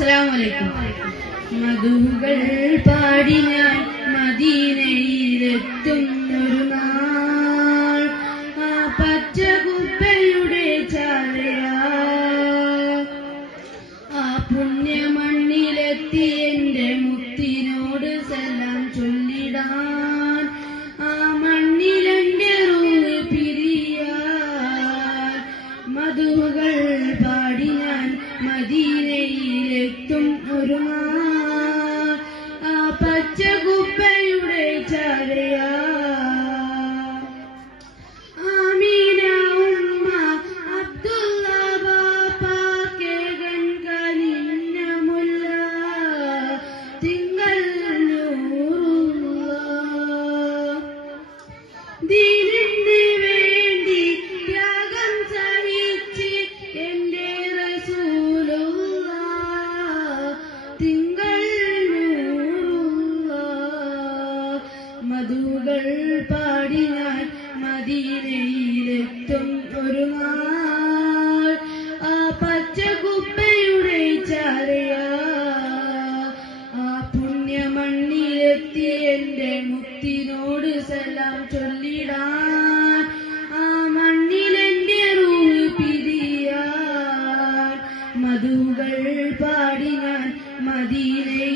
അസ്സലാമു അലൈക്കും. മധുകൾ പാടി ഞാൻ മദീനയിലെത്തും ഒരു നാൾ, ആ പച്ച കുപ്പയുടെ ചാരയാ ആ പുണ്യമണ്ണിലെത്തി എന്റെ മുത്തിനോട് സലാം ചൊല്ലിടാൻ, ആ മണ്ണിലെന്റെ റൂഹ് പിരിയാൻ. മധുകൾ പാടി ഞാൻ മദീനയിലെത്തും ഒരു നാൾ, ആ പച്ച കുപ്പയുടെ ചാരയാ ആമീന ഉമ്മ അബ്ദുള്ള ബാപ്പ കേകൻ കലിഞ്ഞ മുല്ല തിങ്കൾ നൂറുള്ള ദീനിന് വേണ്ടി ത്യാഗം സഹിച്ച് എന്റെ റസൂലുള്ള തിങ്കൾ നൂറുള്ള. മധുകൾ പാടി ഞാൻ മദീനയിലെത്തും ഒരു നാൾ, ആ പച്ച കുപ്പയുടെ ചാരയാ ആ പുണ്യമണ്ണിലെത്തി എന്റെ മുത്തിനോട് സലാം ചൊല്ലിടാൻ, ആ മണ്ണിലെന്റെ റൂഹ് പിരിയാൻ. മധുകൾ പാടി ഞാൻ മദീനയിൽ